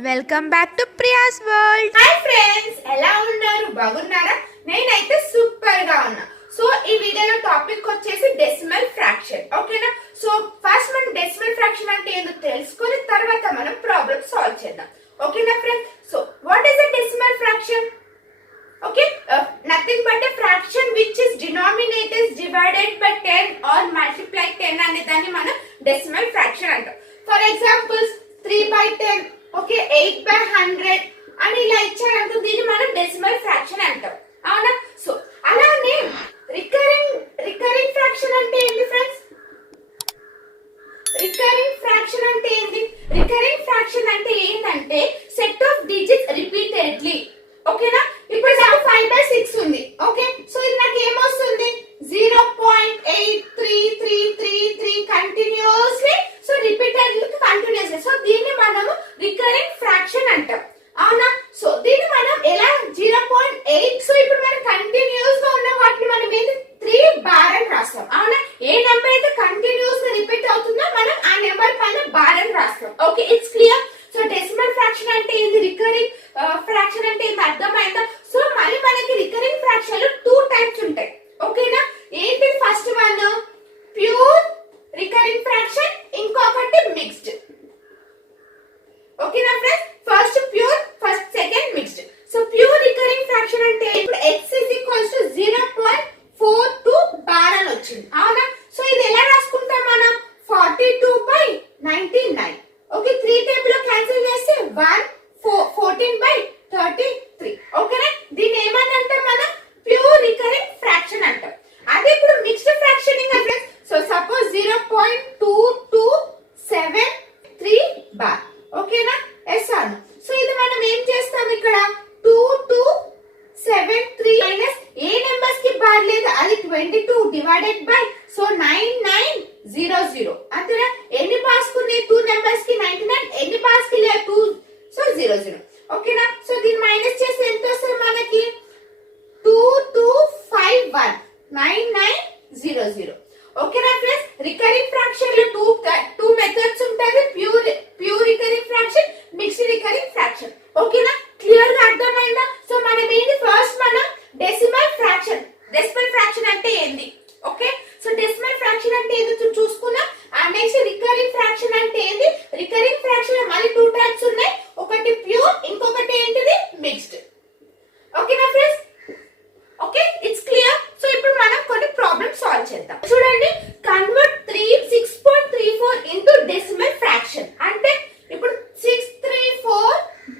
Welcome back to Priya's world. Hi friends, ఎలా ఉన్నారు? బాగున్నారా? నేనైతే సూపర్ గా ఉన్నా. సో ఈ వీడియోలో టాపిక్ వచ్చేసి డెసిమల్ ఫ్రాక్షన్. ఓకేనా? సో ఫస్ట్ మనం డెసిమల్ ఫ్రాక్షన్ అంటే ఏంటో తెలుసుకొని తర్వాత మనం ప్రాబ్లమ్ సాల్వ్ చేద్దాం. ఓకేనా friends? So what is the decimal fraction? Okay, nothing but a fraction which is denominator is divided by 10 or multiply 10 అనే దాన్ని మనం decimal fraction అంటాం. ఫర్ ఎగ్జాంపుల్స్ 3/10, ఓకే, 8/100 అని ఇలా ఇచ్చారనుకో దీన్ని మనం decimal fraction అంటాం. అవునా? సో అలానే రికరింగ్ ఫ్రాక్షన్ అంటే ఏంటి ఫ్రెండ్స్? రికరింగ్ ఫ్రాక్షన్ అంటే ఏంటి? రికరింగ్ ఫ్రాక్షన్ అంటే ఏంటంటే సెట్ ఆఫ్ డిజిట్స్ రిపీటెడ్లీ. ఓకేనా? ఇప్పుడు నాకు 5/6 ఉంది. ఓకే, సో ఇది నాకు ఏమొస్తుంది? 0.8333 continuously, so repeatedly continuously. So దీన్ని మనము రికరింగ్ ఫ్రాక్షన్ అంటాం. అవునా? సో దీన్ని మనం ఎలా 0.8, సో ఇప్పుడు మనం కంటిన్యూస్ గా ఉన్న వాటిని మనం ఏంటి 3 బార్ అని రాస్తాం. అవునా? ఏ నెంబర్ అయితే కంటిన్యూస్ గా రిపీట్ అవుతుందో మనం ఆ నెంబర్ పైన బార్ అని రాస్తాం. Okay, it's clear. So decimal fraction అంటే ఏంది, రికరింగ్ ఫ్రాక్షన్ అంటే ఏంది, అర్థమైందా? సో మళ్ళీ మనకి రికరింగ్ ఫ్రాక్షన్ లో 2 టైప్స్ ఉంటాయి. ఓకేనా? ఏంటి? First one pure recurring fraction, ఇంకొకటి మిక్స్డ్. ఓకేనా friends? First pure, first second mixed. So pure recurring fraction అంటే ఇప్పుడు x = 0.42 బార్ అని వచ్చింది. అవునా? సో ఇది ఎలా రాసుకుంటాం మనం? 42/99. ఓకే, 3 టేబుల్ లో క్యాన్సిల్ చేస్తే 14/33. ఓకేనా? దీన్ని ఏమని అంటాం మనం? ప్యూర్ రికరింగ్ ఫ్రాక్షన్ అంటాం. అదే ఇప్పుడు మిక్స్డ్ ఫ్రాక్షనింగ్ అంటే సో సపోజ్ 0.2273 బార్. ఓకేనా? ఎస్ అను. సో ఇది మనం ఏం చేస్తాం ఇక్కడ 2273 మైనస్ ఏ నెంబర్స్ కి బార్ లేదు అది 22 డివైడెడ్ బై సో 9900. అంతేనా? ఎన్ని బార్స్ కి 2 నెంబర్స్ కి 99, ఎన్ని బార్స్ కి 2, సో 00. ఓకేనా? సో దీన్ని మైనస్ చేస్తే ఎంత వస్తుంది మనకి? 2251 9900. ఓకేనా ఫ్రెండ్స్? రికరింగ్ ఫ్రాక్షన్ లో టూ మెథడ్స్ ఉంటాయి. Pure recurring fraction, mixed recurring fraction. ఓకేనా? క్లియర్ గా అర్థమైందా? సో మనం ఏంటి ఫస్ట్ మనం డెసిమల్ ఫ్రాక్షన్ అంటే ఏంది? ఓకే, సో డెసిమల్ ఫ్రాక్షన్ అంటే ఏంది చూసుకున్నాం. అండ్ నెక్స్ట్ రికరింగ్ ఫ్రాక్షన్ అంటే ఏంది? రికరింగ్ ఫ్రాక్షన్ లో మళ్ళీ 2 టైప్స్ ఉన్నాయి. ఒకటి ప్యూర్, ఇంకొకటి ఏంటిది మిక్స్డ్. ఓకేనా friends? Okay, it's clear. So ఇప్పుడు మనం కొన్ని ప్రాబ్లమ్స్ సాల్వ్ చేద్దాం. చూడండి, కన్వర్ట్ 6.34 ఇంటూ డెసిమల్ ఫ్రాక్షన్ అంటే ఇప్పుడు 634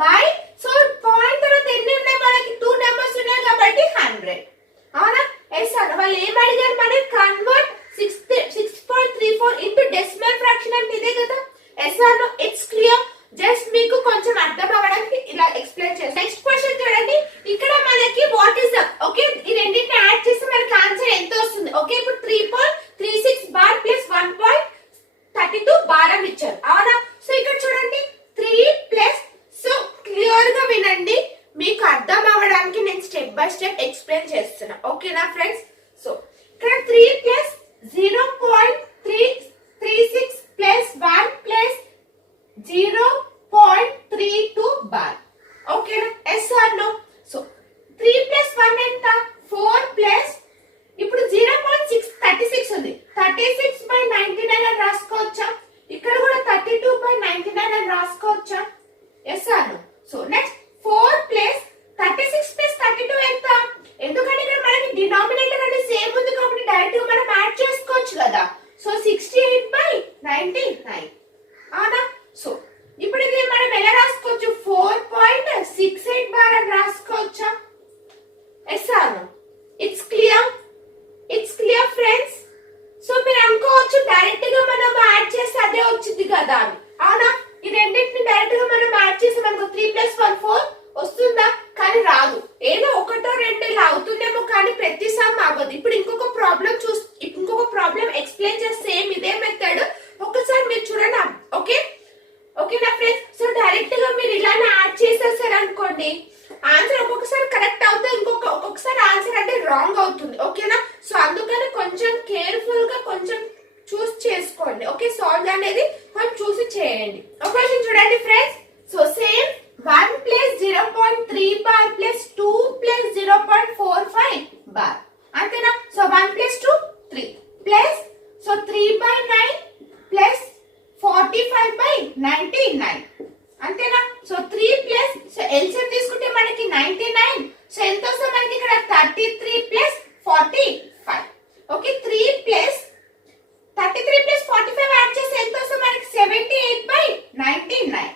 బై సో పాయింట్ తర్వాత ఎన్ని ఉన్నాయి మనకి? 2 నెంబర్స్ ఉన్నాయి కాబట్టి 100. అవునా? ఎస్ అన్న. వాళ్ళు ఏం అడిగారు మనకి? కన్వర్ట్ 6.34 ఇంటూ డెసిమల్ ఫ్రాక్షన్ అంటే ఇదే కదా. ఎస్ అన్న. It's clear. జస్ట్ మీకు కొంచెం అర్థం అవ్వడానికి ఇలా ఎక్స్ప్లెయిన్ చేస్తాను. నెక్స్ట్ క్వశ్చన్ చూడండి. ఇక్కడ మనకి వాట్ ఇస్ ద, ఓకే, ఈ రెండింటిని యాడ్ చేస్తే మనకి ఆన్సర్ ఎంత వస్తుంది? ఓకే, ఇప్పుడు 3.36 బార్ ప్లస్ 1.32 బార్ అని ఇచ్చారు. అవునా? సో ఇక్కడ చూడండి 3 ప్లస్, సో క్లియర్ గా వినండి, మీకు అర్థం అవ్వడానికి నేను స్టెప్ బై స్టెప్ ఎక్స్ప్లెయిన్ చేస్తున్నా. ఓకేనా ఫ్రెండ్స్? సో ఇక్కడ 3 ప్లస్ 0.336 ప్లస్ 1 ప్లస్ 0.32 బార్. ఓకేనా? Yes or no? So 3 plus 1 ఎంత? 4 ప్లస్ ఇప్పుడు 0.636 ఉంది. 36/99 అని రాసుకోవచ్చా? ఇక్కడ కూడా 32/99 అని రాసుకోవచ్చా? Yes or no? So next 4 plus 36 plus 32 ఎంత? ఎందుకంటే ఇక్కడ మనకి డినామినేటర్ అనేది సేమ్ ఉంది కాబట్టి డైరెక్ట్ గా మనం యాడ్ చేసుకోవచ్చు కదా. సో 68/99. అవునా? సో ఇప్పుడు ఇది మనం ఎలా రాసుకోవచ్చు? 4.68 బార్ అని రాసుకోవచ్చా? Yes or no? It's clear. It's clear friends. So మీరు అనుకోవచ్చు డైరెక్ట్ గా మనం యాడ్ చేస్తే అదే వచ్చింది కదా అని. అవునా? ఈ రెండింటిని డైరెక్ట్ గా మనం యాడ్ చేసి మనకు 3 + 1 4 వస్తుందా? కానీ రాదు. ఏదో ఒకటో రెండు ఇలా అవుతుందేమో కానీ ప్రతిసారి అవ్వదు. ఇప్పుడు ఇంకొక ప్రాబ్లం ఎక్స్ప్లెయిన్ చేస్తే సేమ్ ఇదే మెథడ్ ఒకసారి మీరు చూడండి. ఓకే, ఓకేనా ఫ్రెండ్స్? సో డైరెక్ట్ గా మీరు ఇలానే యాడ్ చేసేసారు అనుకోండి, ఆన్సర్ ఒక్కొక్కసారి కరెక్ట్ అవుతుంది, ఒక్కొక్కసారి ఆన్సర్ అంటే రాంగ్ అవుతుంది. ఓకేనా? సో అందుకని కొంచెం కేర్ఫుల్ గా కొంచెం చూస్ చేసుకోండి. ఓకే, సాల్వ్ అనేది కొంచెం చూసి చేయండి. ఒక క్వశ్చన్ చూడండి ఫ్రెండ్స్. So same bar. అంతేనా? So 1 + 2 3 plus so 3/9 plus 45/99. అంతేనా? సో 3 ప్లస్ సో ఎల్సిఎం తీసుకుంటే మనకి 99. సో ఎంత వస్తుంది మనకి ఇక్కడ 33 plus 45. Okay, 3 plus 33 plus 45 add చేస్తే ఎంత వస్తుంది మనకి 78/99.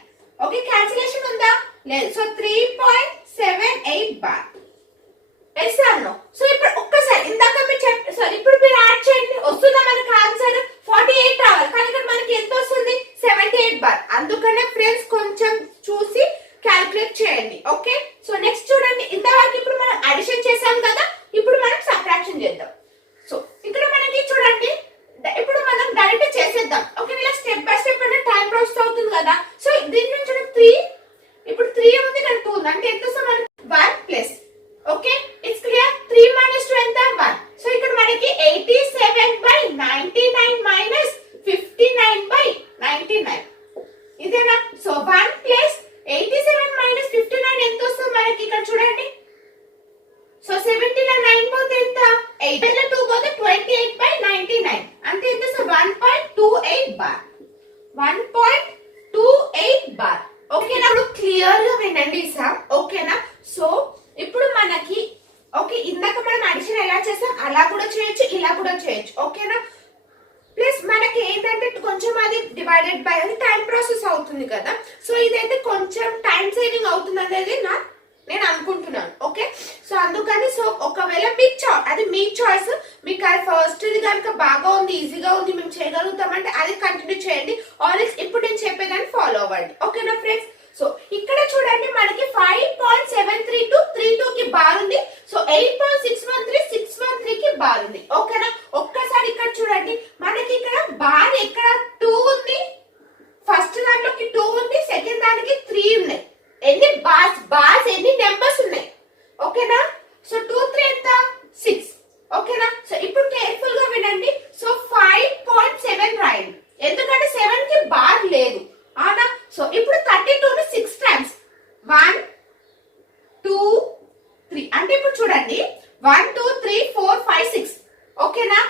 ఓకే, క్యాన్సిలేషన్ ఉందా? లేదు. So 3.78 bar. Yes or no? So ఇప్పుడు ఒక్కసారి ఇందాక మీరు సారీ ఇప్పుడు మీరు యాడ్ చేయండి. వస్తుందా మనకి ఆన్సర్? 48 రావాలి, కానీ ఇక్కడ మనకి ఎంత వస్తుంది? 78 బార్. అందుకనే ఫ్రెండ్స్ కొంచెం చూసి క్యాలిక్యులేట్ చేయండి. ఓకే, సో నెక్స్ట్ చూడండి. ఇంతవరకు ఇప్పుడు మనం అడిషన్ చేసాం కదా, ఇప్పుడు మనం సబ్ట్రాక్షన్ చేద్దాం. సో ఇక్కడ మనకి చూడండి, ఇప్పుడు మనం డైరెక్ట్ చేసేద్దాం. ఓకే, ఇలా స్టెప్ బై స్టెప్ అంటే టైం ప్రాసెస్ అవుతుంది కదా. సో దీని నుంచి 3 ఇప్పుడు 3 ఉంది, ఇక్కడ 2 ఉంది. అంటే ఎంత వస్తుంది మనకి 1 ప్లస్. Okay, it's clear. 3 - 2 ఎంత? 1. సో ఇక్కడ మనకి 87/99 మైనస్ 59/99. ఇదేనా? సో 1 ప్లస్ 87 మైనస్ 59 ఎంత వస్తుంది మనకి? ఇక్కడ చూడండి. సో 70 లో 9 పోతే ఎంత? 8 లో 2 పోతే 28/99. అంటే ఎంత? So 1.28 bar. 1.28 బార్. ఓకేనా? ఇప్పుడు క్లియర్ గా వినండి సార్. ఓకేనా? సో ఇప్పుడు మనకి ఓకే, ఇందాక మనం అడిషన్ ఎలా చేసాం అలా కూడా చేయొచ్చు, ఇలా కూడా చేయొచ్చు. ఓకేనా? ప్లస్ మనకి ఏంటంటే కొంచెం అది డివైడెడ్ బై అది టైం ప్రాసెస్ అవుతుంది కదా. సో ఇదైతే కొంచెం టైం సేవింగ్ అవుతుంది అనేది నేను అనుకుంటున్నాను. ఓకే, సో అందుకని సో ఒకవేళ అది మీ చాయిస్. మీకు అది ఫస్ట్ ఇది కనుక బాగా ఉంది, ఈజీగా ఉంది, మేము చేయగలుగుతామంటే అది కంటిన్యూ చేయండి. ఆల్రెడీ ఇప్పుడు నేను చెప్పేదాన్ని ఫాలో అవ్వండి. ఓకేనా ఫ్రెండ్స్? సో ఇక్కడ చూడండి మనకి 5.732 కి బార్ ఉంది. సో 8.613 కి బార్ ఉంది. ఓకేనా? ఒక్కసారి ఇక్కడ చూడండి, మనకి ఇక్కడ బార్ ఇక్కడ 2 ఉంది. ఫస్ట్ దాంట్లోకి 2 ఉంది, సెకండ్ దానికి 3 ఉన్నాయి. ఎన్ని బార్స్ ఎన్ని నెంబర్స్ ఉన్నాయి? ఓకేనా? సో 2 3 ఎంత? 6. ఓకేనా? సో ఇప్పుడు కేర్ఫుల్ గా వినండి. సో 5.7 రాయండి, ఎందుకంటే 7 కి బార్ లేదు. అవునా? సో ఇప్పుడు 32 ని 6 టైమ్స్ 1 2 3 అంటే ఇప్పుడు చూడండి 1 2 3 4 5 6. ఓకేనా?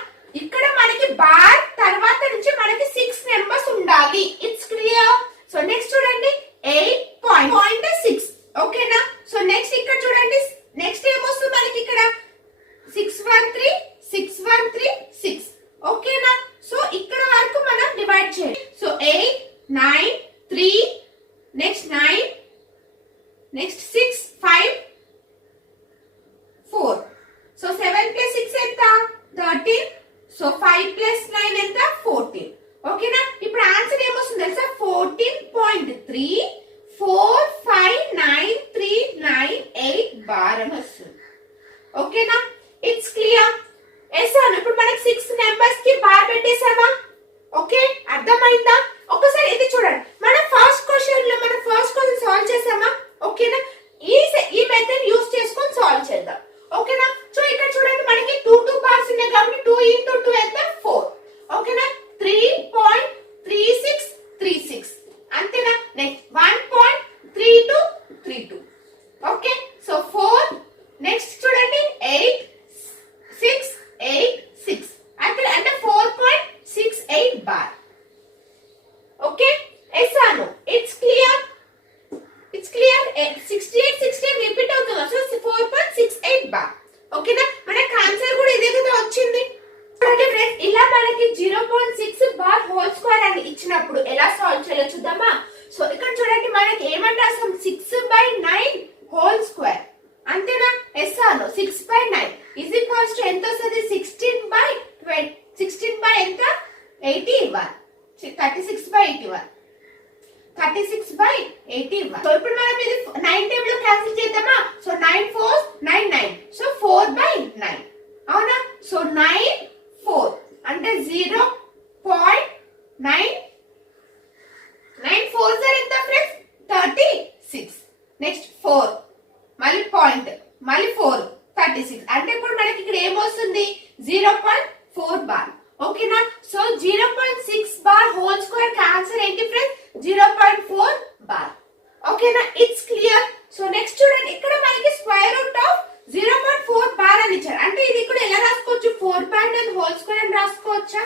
ఇక్కడ మనకి బార్ తర్వాత నుంచి మనకి 6 నెంబర్స్ ఉండాలి. It's clear? సో నెక్స్ట్ చూడండి 8.6. ఓకేనా? సో నెక్స్ట్ ఇక్కడ చూడండి, నెక్స్ట్ ఏమొస్తుంది మనకి ఇక్కడ 613 613 6. ఓకేనా? సో ఇక్కడ వరకు మనం డివైడ్ చేయాలి. So 8 9 3 next 9 next 6 5 4. సో 7 + 6 ఎంత? 13. సో 5 + 9 ఎంత? 14. ఓకేనా? ఇప్పుడు ఆన్సర్ ఏమొస్తుంది తెలుసా? 14.3459398 బార్ అని వస్తుంది. ఓకేనా? It's clear? ఎస్ అన్న. ఇప్పుడు మనకి 6 నెంబర్స్ కి బార్ పెట్టేసామా? ఓకే, అర్థమైందా? ఒకసారి ఇది చూడండి, మనం ఫస్ట్ క్వశ్చన్ సాల్వ్ చేసామా? ఓకేనా? ఈ మెథడ్ యూస్ చేసుకొని సాల్వ్ చేద్దాం. ఓకేనా? సో ఇక్కడ చూడండి మనకి 2 బార్స్ ఉన్నాయి కాబట్టి 2 × 2 ఎంత? 4. ఓకేనా? 3.3636. అంతేనా? నెక్స్ట్ 1.3232. Okay, so 4. నెక్స్ట్ చూడండి 8 6 8 6. అంటే 4.68 bar. Okay, yes or no? It's clear? It's clear? 68 68 repeat అవుతుంది. So 4.68 bar. ఓకేనా? మనకి ఆన్సర్ కూడా ఇదే కదా వచ్చింది. ఓకే ఫ్రెండ్స్, ఇలా మనకి 0.6 బార్ హోల్ స్క్వేర్ అని ఇచ్చినప్పుడు ఎలా సాల్వ్ చేయాలో చూద్దామా? సో ఇక్కడ చూడండి మనకి ఏమంటే అసలు 6/9 హోల్ స్క్వేర్. అంతేనా? Yes or no? 6/9 is equals to ఎంత వస్తుంది? 16/20 ఎంత? 81. 36/81. 36/81. సో ఇప్పుడు మనం ఇది 9 టేబుల్ లో క్యాన్సిల్ చేద్దామా? సో 9 4 9 9. సో 4/9. అవునా? సో 9 4 అంటే 0.9. 9 4 ఎంత ఫ్రెండ్స్? 36. నెక్స్ట్ 4 మళ్ళీ పాయింట్ మళ్ళీ 4 36. అంటే ఇప్పుడు మనకి ఇక్కడ ఏమొస్తుంది? 0.4 బార్. ఓకేనా? సో 0.6 బార్ హోల్ స్క్వేర్ కి ఆన్సర్ ఏంటి ఫ్రెండ్స్? 0.4 బార్. ఓకేనా? It's clear? సో నెక్స్ట్ చూడండి, ఇక్కడ మనకి స్క్వేర్ రూట్ ఆఫ్ 0.4 బార్ అని ఇచ్చారు. అంటే ఇది కూడా ఎలా రాసుకోవచ్చు, 4/9 అని రాసుకోవచ్చా?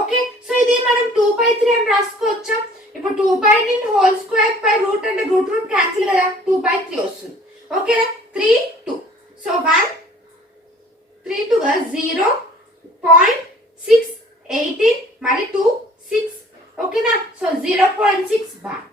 ఓకే, సో ఇది మనం 2/3 అని రాసుకోవచ్చా? ఇప్పుడు 2/9 రూట్ అంటే రూట్ క్యాన్సిల్ కదా, 2/3 వస్తుంది. ఓకేనా, 3 2, సో 1 3 2 గా 0.618 మరి 2 6. ఓకేనా, సో 0.6 బార్.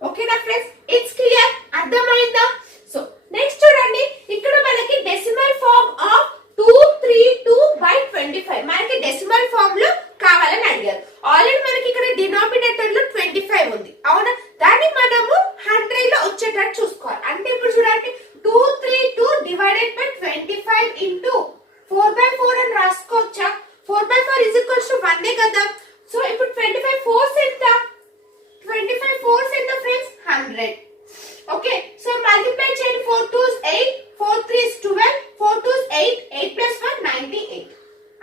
ఓకేనా ఫ్రెండ్స్, ఇట్స్ క్లియర్, అర్థమైందా? సో నెక్స్ట్ చూడండి, ఇక్కడ మనకి డెసిమల్ ఫార్మ్ ఆఫ్ 232/25 మనకి డెసిమల్ ఫార్మ్ లో కావాలని అడిగారు. ఆల్రెడీ మనకి ఇక్కడ డినామినేటర్ లో 25 ఉంది, అవునా? దాన్ని మనము 100 లో వచ్చేటట్టు చూసుకోవాలి. అంటే ఇప్పుడు చూడండి, 232 డివైడెడ్ బై 25 ఇంటూ 4/4 అని రాసుకోవచ్చా? 4/4 ఇస్ ఈక్వల్స్ టు 1 కదా. సో ఇప్పుడు 25 4 ఎంత? 25 4 ఎంత ఫ్రెండ్స్? 100. ఓకే, సో మల్టిప్లై చేయండి. 4 2s 8, 4 3s 12, 4 2s 8, 8 plus 1 98.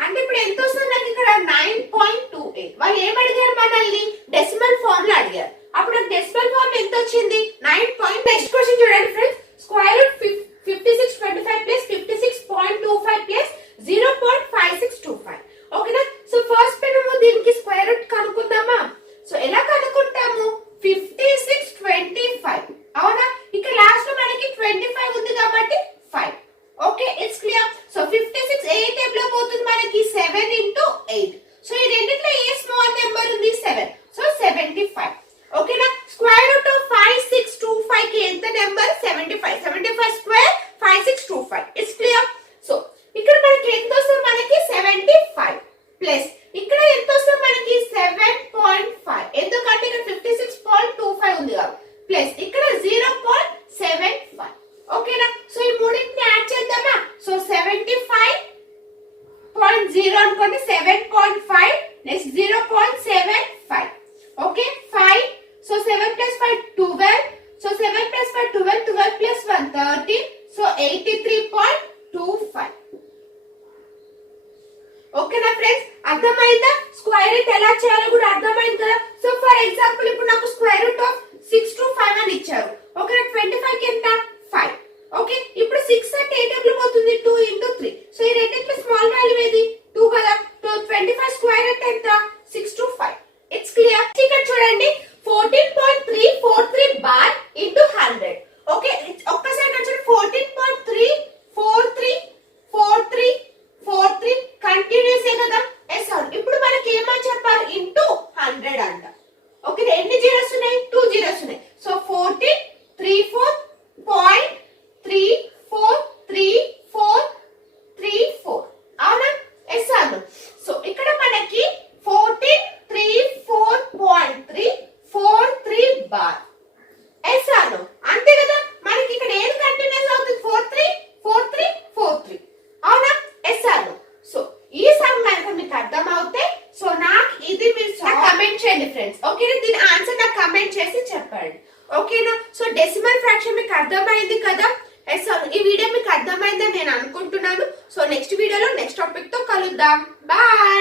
అంటే ఇప్పుడు ఎంత వస్తుంది నాకు ఇక్కడ? 9.28. వాళ్ళు ఏం అడిగారు మనల్ని? డెసిమల్ ఫార్మ్ లో అడిగారు. అప్పుడు డెసిమల్ ఫార్మ్ ఎంత వచ్చింది? 9. నెక్స్ట్ క్వశ్చన్ చూడండి friends, square root 5625 plus 56.25 plus 0.5625. ఓకేనా, సో ఫస్ట్ మనము దీనికి స్క్వేర్ రూట్ కనుక్కుందామా? సో ఎలా కనుక్కుంటాము? 5625, అవునా? ఇక్కడ లాస్ట్ లో మనకి 25 ఉంది కాబట్టి 5. Okay, it's clear. So 56 A table లో పోతుంది మనకి? 7 into 8. సో ఈ రెండిట్లో ఏ స్మాల్ నెంబర్ ఉంది? 7. సో 75. ఓకేనా, స్క్వేర్ రూట్ ఆఫ్ 5625 కి ఎంత number? 75. 75 square 5625. It's clear. So ఇక్కడ మనకి ఎంత వస్తుంది? మనకి 75 ప్లస్ ఇక్కడ ఎంత వస్తుంది మనకి? 7.5. ఎందుకంటే ఇక్కడ 56.25 ఉంది కాబట్టి, ప్లస్ ఇక్కడ 0.75. ఓకేనా, సో ఈ మూడింటిని యాడ్ చేద్దామా? సో 75.0 అనుకోండి, 7.5 next 0.75. Okay, 5. So 7 plus 5 12. So 7 plus 5 12, 12 plus 1 13. So 83.25. ఓకేనా ఫ్రెండ్స్, అర్థమైందా? స్క్వేర్ రూట్ ఎలా చేయాలో కూడా అర్థమైంది కదా. సో ఫర్ ఎగ్జాంపుల్ ఇప్పుడు నాకు స్క్వేర్ రూట్ ఆఫ్ 6 to 5 అని ఇచ్చారు. ఓకే, 25 కి ఎంత? 5. ఓకే, ఇప్పుడు 6 అంటే ఏ టేబుల్ పోతుంది? 2 into 3. సో ఈ రెండిట్లో స్మాల్ వాల్యూ ఏది? 2 కదా. సో 25 స్క్వేర్ అంటే ఎంత? 6 to 5. It's clear. ఇక్కడ చూడండి, 14.343 బార్ ఇంటూ 100. ఓకే, ఒక్కసారి చూడండి, 14.3434343 కంటిన్యూస్ ఏ కదా. ఎస్ అవును. ఇప్పుడు మనకి ఏమని చెప్పాలి? ఇంటూ 100 అంట. ఓకే, ఎన్ని జీరోస్ ఉన్నాయి? 2 జీరోస్ ఉన్నాయి. సో 14343434. అవునా? ఎస్ అవును. సో ఇక్కడ మనకి 1434.343 బార్. ఎస్ అవును, అంతే కదా. మనకి ఇక్కడ ఏది కంటిన్యూస్ అవుతుంది? 434343. అవునా? ఎస్ అవును. సో ఈ సమ్ కనుక మీకు అర్థం అవుతే, సో నాకు ఇది మీరు కమెంట్ చేయండి ఫ్రెండ్స్. ఓకేనా, దీని ఆన్సర్ నాకు కమెంట్ చేసి చెప్పండి. ఓకేనా, సో డెసిమల్ ఫ్రాక్షన్ మీకు అర్థమైంది కదా. ఎస్ అవును, ఈ వీడియో మీకు అర్థమైందని నేను అనుకుంటున్నాను. సో నెక్స్ట్ వీడియోలో నెక్స్ట్ టాపిక్ తో కలుద్దాం. బాయ్.